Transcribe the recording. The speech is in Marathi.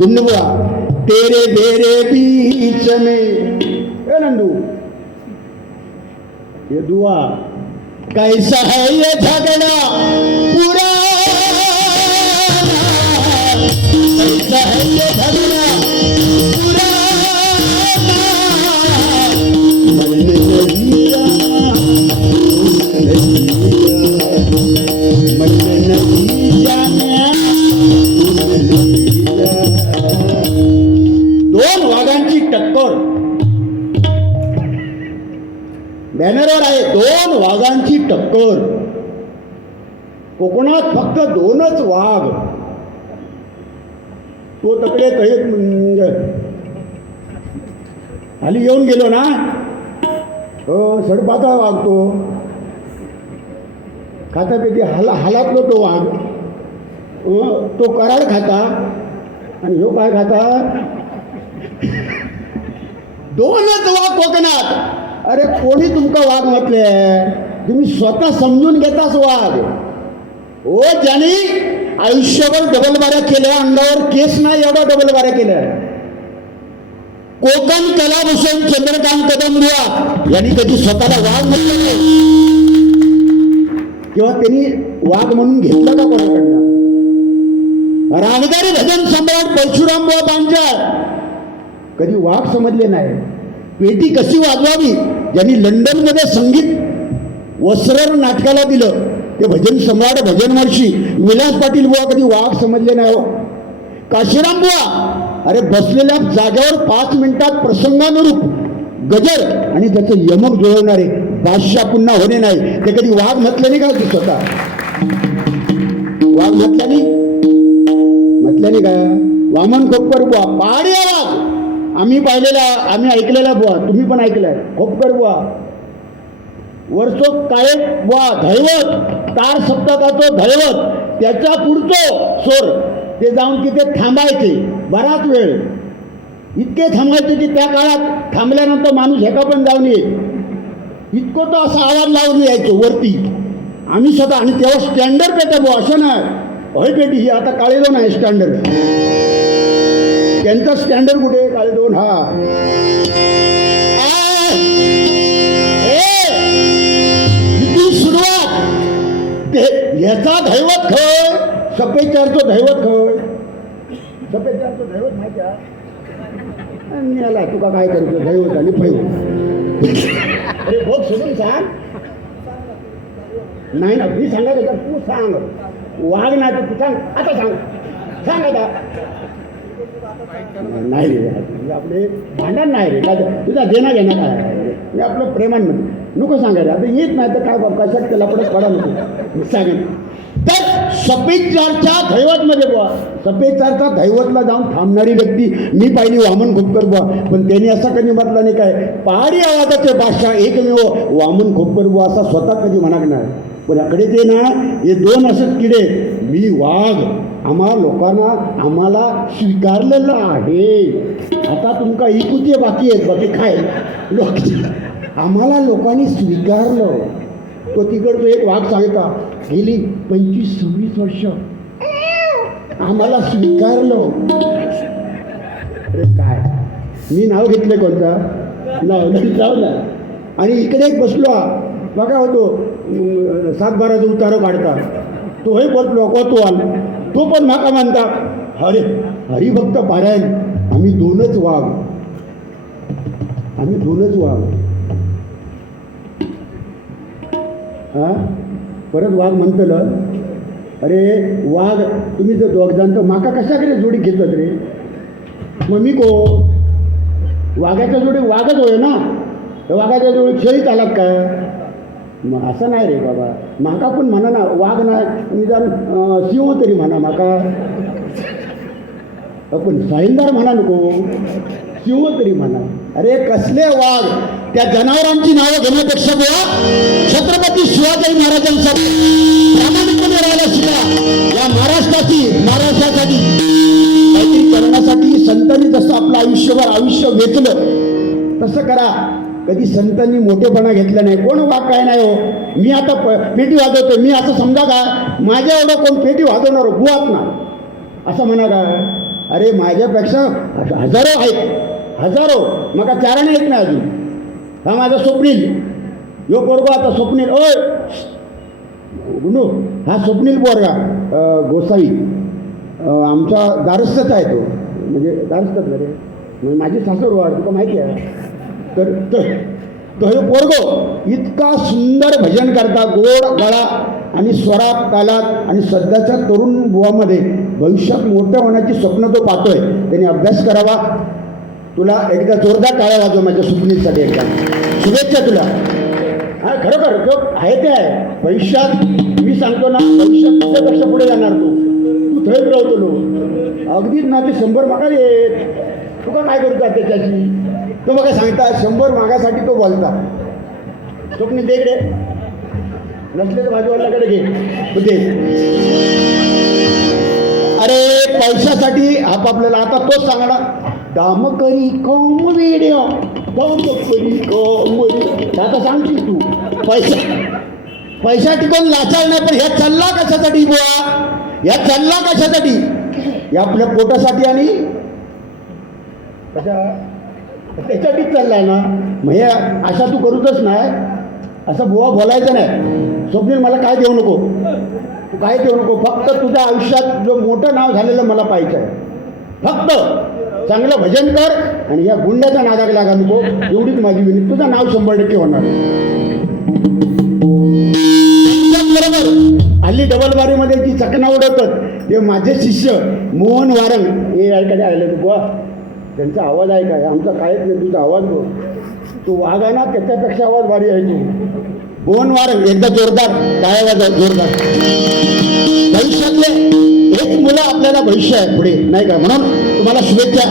बिंदु बुआ तेरे बेरे बीच में ए नंदू ये दुआ कैसा है ये झगड़ा पूरा कैसा है ये झगड़ा दोन वाघांची टक्कर. कोकणात फक्त दोनच वाघ. तो तकडे म्हणजे. तळे खाली येऊन गेलो ना? सडपाचा वागतो वाघ तो. खातापैकी हाला हालातलो तो वाघ. अं, तो कराड खाता. आणि ह्यो काय खाता? दोनच वाघ कोकणात. अरे कोणी तुमका वाघ म्हटले तुम्ही स्वतः समजून घेताच वाघ हो ज्यांनी आयुष्यभर डबल बाऱ्या केल्या अंगावर केस नाही एवढा डबल बाऱ्या केल्या. कोकण कलाभूषण चंद्रकांत कदम बुवा यांनी कधी स्वतःला वाघ म्हटलं किंवा त्यांनी वाघ म्हणून घेतलं का कोणाकडनं? रागदारी भजन सम्राट परशुराम बुवा पांचाळ. कधी वाघ समजले नाही. पेटी कशी वाजवावी? ज्यांनी लंडनमध्ये संगीत वस्त्र नाटकाला दिलं. ते भजन सम्राट भजन महर्षी विलास पाटील बुवा कधी वाघ समजले नाही हो. काशीराम बुवा अरे बसलेल्या जागेवर पाच मिनिटात प्रसंगानुरूप गजर आणि त्याचं यमक जुळवणारे बादशाह पुन्हा होणे नाही. ते कधी वाघ म्हटल्याने का होती स्वतः? वाघ म्हटल्याने म्हटल्याने का? वामन खोपर बुवा पाडे आवाज. आम्ही पाहिलेला आम्ही ऐकलेला बुवा तुम्ही पण ऐकलाय. खोपकर बुवा. वरचो काळे बुवा धैवत तार सप्तकाचं धैवत त्याच्या पुढचं सोर ते जाऊन तिथे थांबायचे बराच वेळ. इतके थांबायचे की त्या काळात थांबल्यानंतर माणूस एका पण जाऊन ये इतकं तो असा आवाज लावून यायचो वरती. आम्ही स्वतः आणि तेव्हा स्टँडर्ड पेटा बुवा असं नाही. होय पेटी ही आता काळेलो नाही स्टँडर्ड त्यांचा स्टँडर्ड कुठे काळे दोन हा. सुरुवात. ते याचा दैवत खळ सपेचारचं दैवत खय सफेद चारचं दैवत माहिती आहे? आणि आला तुका काय करतो? दैवत आणि फैव अरे बघ सोडून सांग. नाही ना मी सांगायचं तर तू सांग. वाघ नाही तू सांग. आता सांग. सांग आता. नाही रे म्हणजे आपले भांडण नाही रे. काय तुझा देणं घेणं काय आहे? आपलं प्रेमान म्हणतो नको सांगायचं आता येत नाही तर काय कशात त्याला पडत कळा नको. सांगेन तर सफेद दैवतमध्ये बुवा सफेद दैवतला जाऊन थांबणारी व्यक्ती मी पाहिली वामन खोपकर बुवा. पण त्यांनी असा कधी म्हटलं नाही काय? पहाडी आवाजाचे बादशाह एकमेव वामन खोपकर बुवा असा स्वतः कधी म्हणाक नाही पण याकडे ते ना हे दोन असेच किडे मी वाघ आम्हा लोकांना आम्हाला स्वीकारलेलं आहे. आता तुमका इकुचे बाकी आहेत? बाकी काय? लोक आम्हाला लोकांनी स्वीकारलं. तो तिकडचं एक वाघ सांगता गेली पंचवीस सव्वीस वर्ष आम्हाला स्वीकारलं. अरे काय? मी नाव घेतलं कोणतं? नाव नाही जाऊ ना आणि इकडे एक बसलो बघा होतो अं, सातबाराचा उतारो काढता. तोही बसलो कोतवाल तो पण म्हाका मानता अरे हरिभक्त पारायण आम्ही दोनच वाघ. आम्ही दोनच वाघ. हा? परत वाघ म्हणतलं अरे वाघ तुम्ही जर दोघ जाण तर माका कशाकडे जोडी घेतलं रे? मग मी को वाघाच्या जोडी वाघच होय ना? वाघाच्या जोडी खेळीत आलात का मग असं नाही रे बाबा. माका पण म्हणा ना वाघ नाही निदान सिंह तरी म्हणा माका. पण साहिलदार म्हणा नको. सिंह तरी म्हणा. अरे कसले वाघ? त्या जनावरांची नावं घेण्यापेक्षा गोवा छत्रपती शिवाजी महाराजांसाठी प्रामाणिकपणे राहायला शिका या महाराष्ट्राची महाराष्ट्रासाठी काहीतरी करण्यासाठी संतांनी जसं आपलं आयुष्यभर आयुष्य वेचलं तसं करा. कधी संतांनी मोठेपणा घेतला नाही. कोण वाघ काय नाही हो. मी आता प पेटी वाजवतो मी असं समजा का माझ्या एवढं कोण पेटी वाजवणार हो? बुवात ना. असं म्हणा का अरे माझ्यापेक्षा हजारो आहेत. हजारो. मग का चाराने आहेत ना अजून. हा माझा स्वप्नील. यो पोरगो आता स्वप्नील. ओय! गुंडू हा स्वप्नील पोरगा गोसावी. आमचा दारस्थच आहे तो. म्हणजे दारस्थच अरे रे. म्हणजे माझी सासर वाढ तुला माहिती आहे. तर तर तो हे पोरगो इतका सुंदर भजन करता गोड गळा आणि स्वरात तालात आणि सध्याच्या तरुण बुवामध्ये भविष्यात मोठं होण्याची स्वप्न तो पाहतोय. त्याने अभ्यास करावा. तुला एकदा जोरदार टाळ्या वाजव माझ्या सुपनीसाठी एकदा. शुभेच्छा तुला. हा खरोखर तो आहे ते आहे. भविष्यात मी सांगतो ना भविष्यात तुझ्यापेक्षा पुढे जाणार तू. तू थैत राहतो लो अगदीच ना ते शंभर मागा येत. तू का काय का त्याच्याशी? तो बघा सांगता शंभर मागासाठी तो बोलता. स्वप्न दे इकडे. नसले तर भाजीवाल्याकडे घे. तू दे अरे पैशासाठी आपापल्याला आता तोच सांगणार. दाम करी कम वेड्या हो. दाम करी कम आता सांगशील तू? पैसा. पैसा टिकून नाचाल नाही पण ह्या चालला कशासाठी बुवा? ह्या चालला कशासाठी? या आपल्या पोटासाठी आणि कशा? त्याच्यासाठीच आहे ना. मग हे तू करूतच नाही. असं बुवा बोलायचं नाही. स्वप्नील मला काय देऊ नको? तू काय देऊ नको? फक्त तुझ्या आयुष्यात जो मोठं नाव झालेलं मला पाहिजे आहे. फक्त चांगलं भजन कर आणि या गुंड्याचा नादाग लागा नको. एवढीच माझी विनंती. तुझं नाव शंभर टक्के होणार. बरोबर हल्ली डबलबारीमध्ये जी चकना उडवतात ते माझे शिष्य मोहन वारंग. हे ऐकायला आले बुवा. त्यांचा आवाज आहे काय? आमचा कायच नाही तुझा आवाज बघ तो वाघ आहे ना त्याच्यापेक्षा आवाज भारी आहे तू बोन वार एकदा जोरदार काय आवाज आहे? जोरदार. भविष्यातले एक मुलं आपल्याला भविष्य आहे पुढे नाही का? म्हणून तुम्हाला शुभेच्छा.